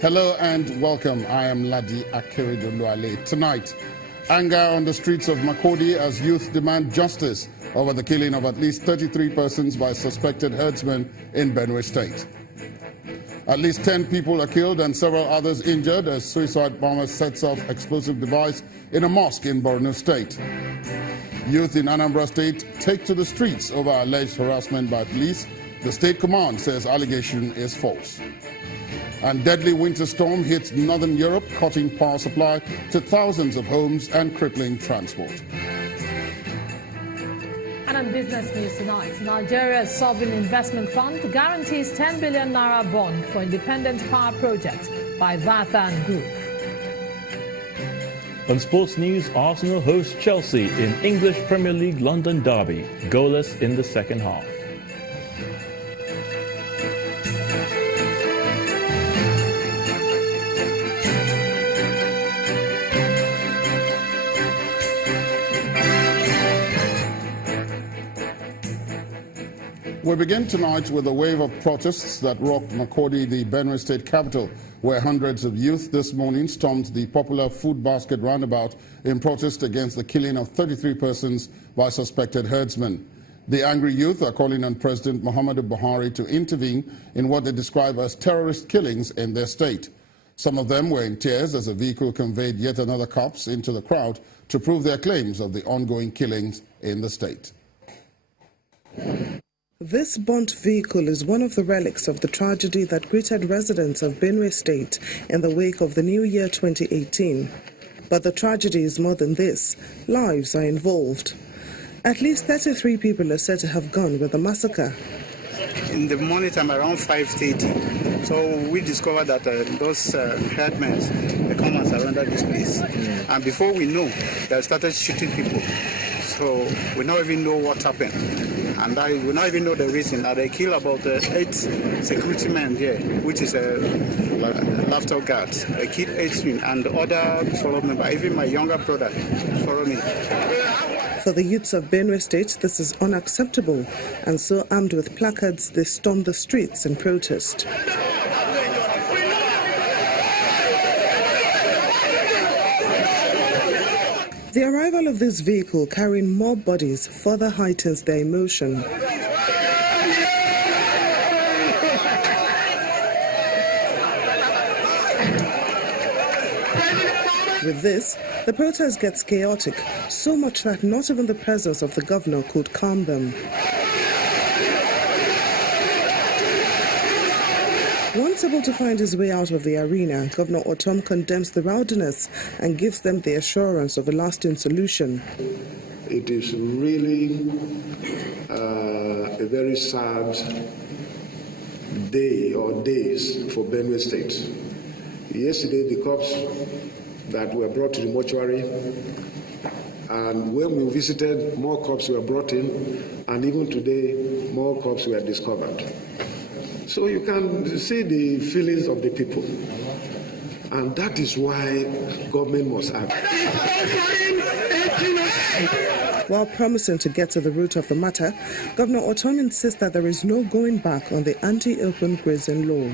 Hello and welcome. I am Ladi Akeredoluale. Tonight, anger on the streets of Makurdi as youth demand justice over the killing of at least 33 persons by suspected herdsmen in Benue State. At least 10 people are killed and several others injured as suicide bomber sets off explosive device in a mosque in Borno State. Youth in Anambra State take to the streets over alleged harassment by police. The state command says allegation is false. And deadly winter storm hits northern Europe, cutting power supply to thousands of homes and crippling transport. And on business news tonight, Nigeria's Sovereign Investment Fund guarantees 10 billion naira bond for independent power projects by Vathan Group. On sports news, Arsenal hosts Chelsea in English Premier League London derby, goalless in the second half. We begin tonight with a wave of protests that rocked Makurdi, the Benue State capital, where hundreds of youth this morning stormed the popular Food Basket roundabout in protest against the killing of 33 persons by suspected herdsmen. The angry youth are calling on President Muhammadu Buhari to intervene in what they describe as terrorist killings in their state. Some of them were in tears as a vehicle conveyed yet another corpse into the crowd to prove their claims of the ongoing killings in the state. This burnt vehicle is one of the relics of the tragedy that greeted residents of Benue State in the wake of the New Year 2018. But the tragedy is more than this. Lives are involved. At least 33 people are said to have gone with the massacre. In the morning time around 5:30, so we discovered that those herdsmen, they come and surrender this place. And before we know, they started shooting people. So we don't even know what happened. And we don't even know the reason. They kill about 8 security men here, which is a laughter guard. They killed 8 men, and the other followed me, but even my younger brother followed me. For the youths of Benue State, this is unacceptable, and so armed with placards, they stormed the streets in protest. The arrival of this vehicle carrying more bodies further heightens their emotion. With this, the protest gets chaotic, so much that not even the presence of the governor could calm them. Once able to find his way out of the arena, Governor Otom condemns the rowdiness and gives them the assurance of a lasting solution. It is really a very sad day or days for Benue State. Yesterday, the corpse that were brought to the mortuary, and when we visited, more corpses were brought in, and even today, more corpses were discovered. So you can see the feelings of the people, and that is why government must act. While promising to get to the root of the matter, Governor Otom insists that there is no going back on the anti-open grazing law.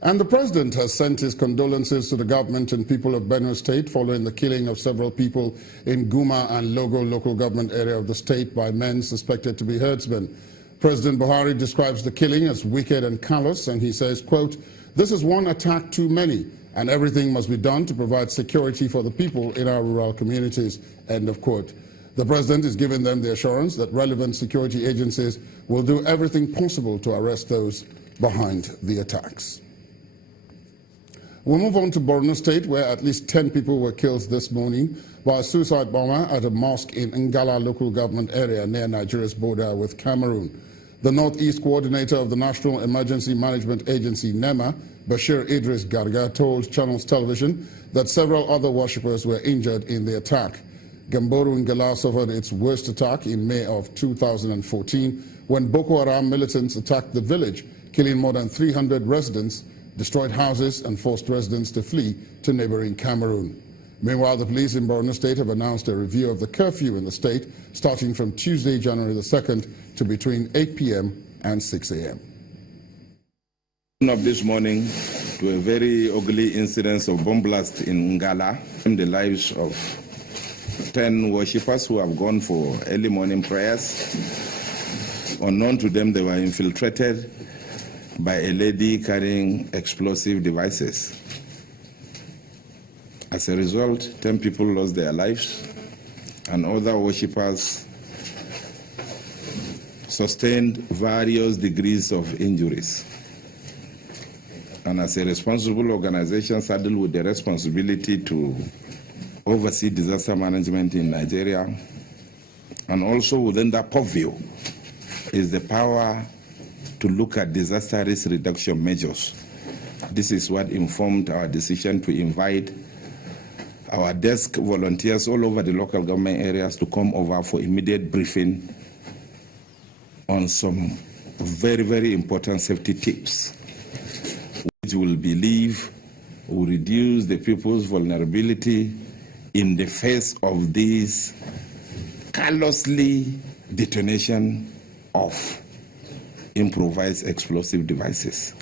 And the president has sent his condolences to the government and people of Benue State following the killing of several people in Guma and Logo local government area of the state by men suspected to be herdsmen. President Buhari describes the killing as wicked and callous, and he says, quote, "This is one attack too many, and everything must be done to provide security for the people in our rural communities," end of quote. The president is giving them the assurance that relevant security agencies will do everything possible to arrest those behind the attacks. We'll move on to Borno State, where at least 10 people were killed this morning by a suicide bomber at a mosque in Ngala local government area near Nigeria's border with Cameroon. The Northeast coordinator of the National Emergency Management Agency, NEMA, Bashir Idris Garga, told Channels Television that several other worshippers were injured in the attack. Gamboru Ngala suffered its worst attack in May of 2014 when Boko Haram militants attacked the village, killing more than 300 residents, destroyed houses and forced residents to flee to neighboring Cameroon. Meanwhile, the police in Borno State have announced a review of the curfew in the state starting from Tuesday, January the 2nd to between 8 p.m. and 6 a.m. Of this morning to a very ugly incident of bomb blast in Ngala, the lives of 10 worshippers who have gone for early morning prayers. Unknown to them, they were infiltrated by a lady carrying explosive devices. As a result, 10 people lost their lives and other worshippers sustained various degrees of injuries. And as a responsible organization saddled with the responsibility to oversee disaster management in Nigeria, and also within that purview is the power to look at disaster risk reduction measures. This is what informed our decision to invite our desk volunteers all over the local government areas to come over for immediate briefing on some very, very important safety tips, which we believe will reduce the people's vulnerability in the face of this callously detonation of improvised explosive devices.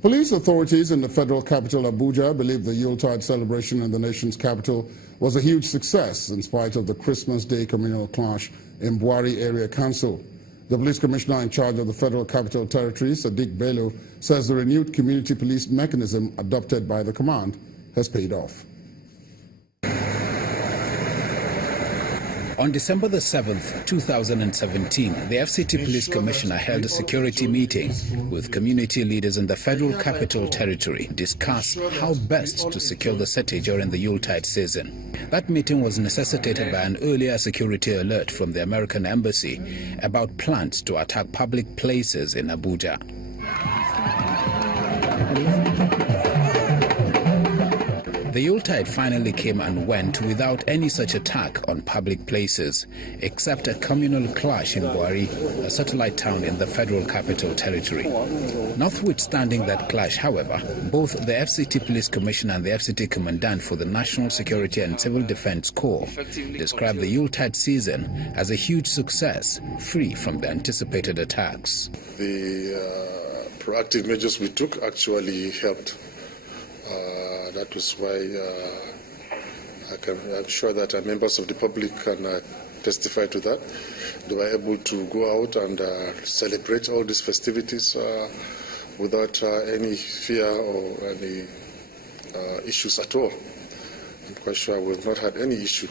Police authorities in the federal capital, Abuja, believe the Yuletide celebration in the nation's capital was a huge success in spite of the Christmas Day communal clash in Buhari Area Council. The police commissioner in charge of the Federal Capital Territory, Sadiq Bello, says the renewed community police mechanism adopted by the command has paid off. On December the 7th, 2017, the FCT Police Commissioner held a security meeting with community leaders in the Federal Capital Territory to discuss how best to secure the city during the Yuletide season. That meeting was necessitated by an earlier security alert from the American Embassy about plans to attack public places in Abuja. The Yuletide finally came and went without any such attack on public places, except a communal clash in Buhari, a satellite town in the Federal Capital Territory. Notwithstanding that clash, however, both the FCT Police Commissioner and the FCT Commandant for the National Security and Civil Defense Corps described the Yuletide season as a huge success, free from the anticipated attacks. The proactive measures we took actually helped. That was why I'm sure that members of the public can testify to that. They were able to go out and celebrate all these festivities without any fear or any issues at all. I'm quite sure we've not had any issue,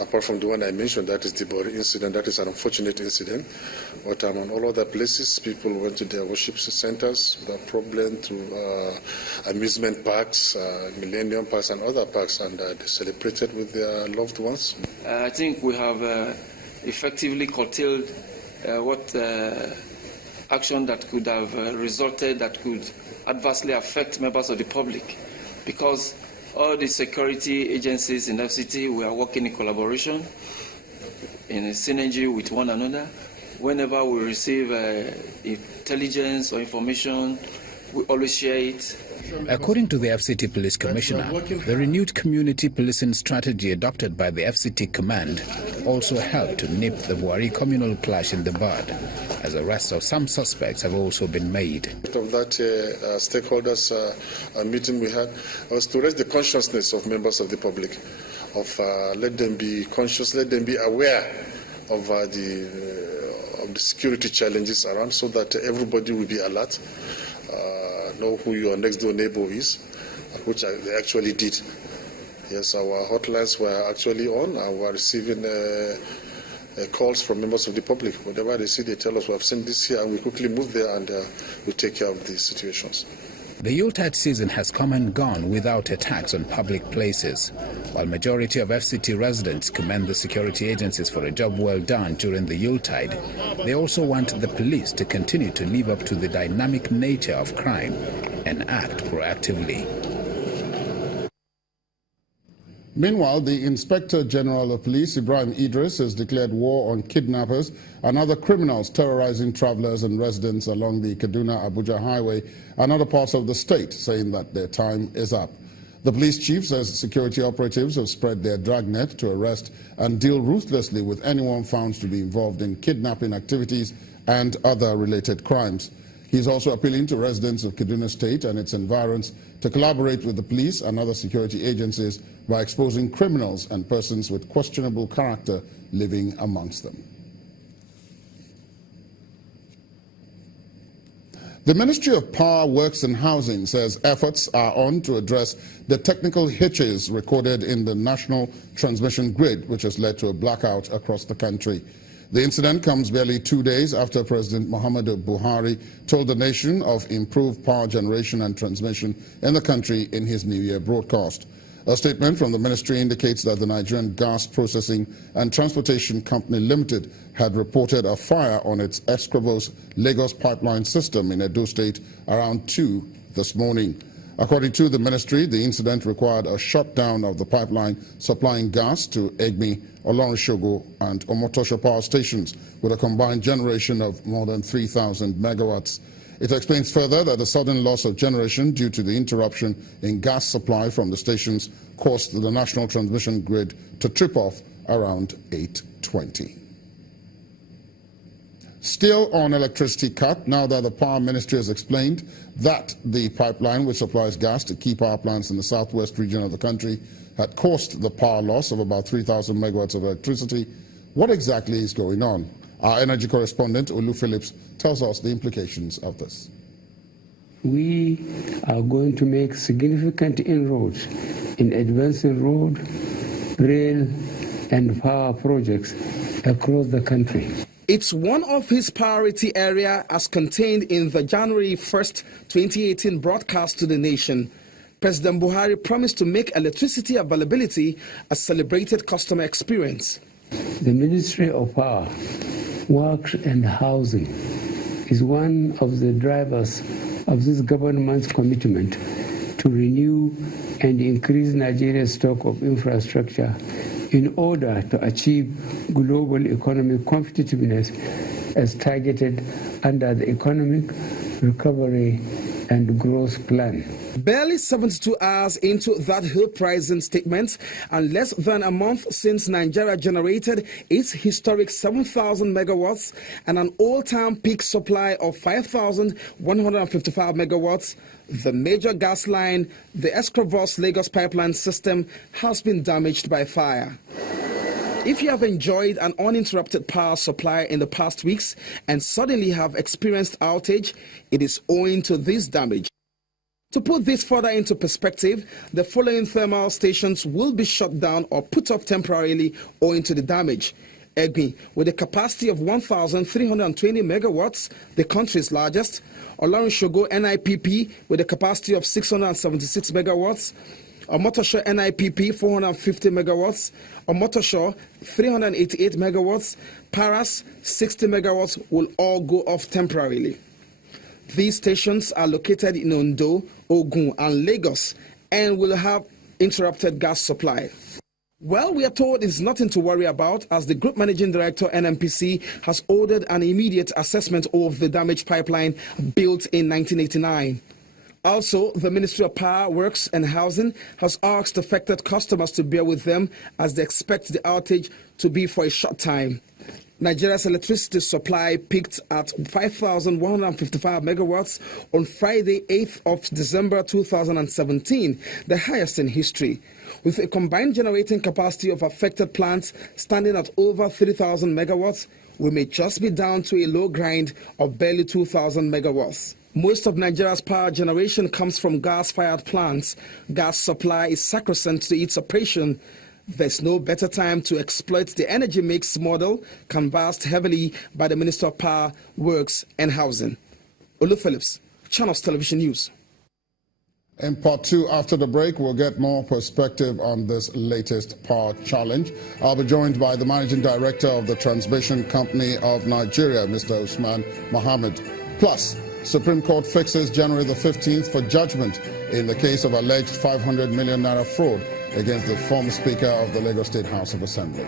apart from the one I mentioned, that is the Borno incident. That is an unfortunate incident. But on all other places, people went to their worship centers without problem, to amusement parks, Millennium Parks and other parks, and they celebrated with their loved ones. I think we have effectively curtailed what action that could have resulted, that could adversely affect members of the public, because all the security agencies in FCT, we are working in collaboration, in a synergy with one another. Whenever we receive intelligence or information, we always share it. According to the FCT Police Commissioner, the renewed community policing strategy adopted by the FCT Command also helped to nip the Buhari communal clash in the bud, as arrests of some suspects have also been made. Of that stakeholders meeting we had was to raise the consciousness of members of the public, of let them be conscious, let them be aware of the security challenges around, so that everybody will be alert, know who your next door neighbor is, which they actually did. Yes, our hotlines were actually on, and we are receiving calls from members of the public. Whatever they see, they tell us we have seen this here, and we quickly move there and we take care of these situations. The Yuletide season has come and gone without attacks on public places. While majority of FCT residents commend the security agencies for a job well done during the Yuletide, they also want the police to continue to live up to the dynamic nature of crime and act proactively. Meanwhile, the Inspector General of Police, Ibrahim Idris, has declared war on kidnappers and other criminals terrorizing travelers and residents along the Kaduna-Abuja highway and other parts of the state, saying that their time is up. The police chief says security operatives have spread their dragnet to arrest and deal ruthlessly with anyone found to be involved in kidnapping activities and other related crimes. He is also appealing to residents of Kaduna State and its environs to collaborate with the police and other security agencies by exposing criminals and persons with questionable character living amongst them. The Ministry of Power, Works and Housing says efforts are on to address the technical hitches recorded in the national transmission grid, which has led to a blackout across the country. The incident comes barely 2 days after President Muhammadu Buhari told the nation of improved power generation and transmission in the country in his New Year broadcast. A statement from the ministry indicates that the Nigerian Gas Processing and Transportation Company Limited had reported a fire on its Escravos Lagos pipeline system in Edo State around 2 this morning. According to the ministry, the incident required a shutdown of the pipeline supplying gas to Egmi, Olorunshogo and Omotosho power stations with a combined generation of more than 3,000 megawatts. It explains further that the sudden loss of generation due to the interruption in gas supply from the stations caused the national transmission grid to trip off around 8:20. Still on electricity cut, now that the Power Ministry has explained that the pipeline which supplies gas to key power plants in the southwest region of the country had caused the power loss of about 3,000 megawatts of electricity, what exactly is going on? Our energy correspondent, Olu Phillips, tells us the implications of this. We are going to make significant inroads in advancing road, rail, and power projects across the country. It's one of his priority area as contained in the January 1st, 2018 broadcast to the nation. President Buhari promised to make electricity availability a celebrated customer experience. The Ministry of Power, Works and Housing is one of the drivers of this government's commitment to renew and increase Nigeria's stock of infrastructure in order to achieve global economic competitiveness as targeted under the Economic Recovery and Growth Plan. Barely 72 hours into that hope-rising statement, and less than a month since Nigeria generated its historic 7,000 megawatts and an all-time peak supply of 5,155 megawatts, the major gas line, the Escravos Lagos pipeline system, has been damaged by fire. If you have enjoyed an uninterrupted power supply in the past weeks and suddenly have experienced outage, it is owing to this damage. To put this further into perspective, the following thermal stations will be shut down or put off temporarily owing to the damage. Egmi, with a capacity of 1,320 megawatts, the country's largest. Olorunshogo NIPP with a capacity of 676 megawatts. Omotosho NIPP 450 megawatts, Omotosho 388 megawatts, Paras 60 megawatts will all go off temporarily. These stations are located in Ondo, Ogun and Lagos and will have interrupted gas supply. Well, we are told it's nothing to worry about as the Group Managing Director NNPC has ordered an immediate assessment of the damaged pipeline built in 1989. Also, the Ministry of Power, Works and Housing has asked affected customers to bear with them as they expect the outage to be for a short time. Nigeria's electricity supply peaked at 5,155 megawatts on Friday, 8th of December 2017, the highest in history. With a combined generating capacity of affected plants standing at over 3,000 megawatts, we may just be down to a low grind of barely 2,000 megawatts. Most of Nigeria's power generation comes from gas-fired plants. Gas supply is sacrosanct to its operation. There's no better time to exploit the energy mix model canvassed heavily by the Minister of Power, Works and Housing. Olu Phillips, Channels Television News. In part 2, after the break, we'll get more perspective on this latest power challenge. I'll be joined by the Managing Director of the Transmission Company of Nigeria, Mr. Usman Mohammed. Plus, Supreme Court fixes January the 15th for judgment in the case of alleged 500 million naira fraud against the former Speaker of the Lagos State House of Assembly.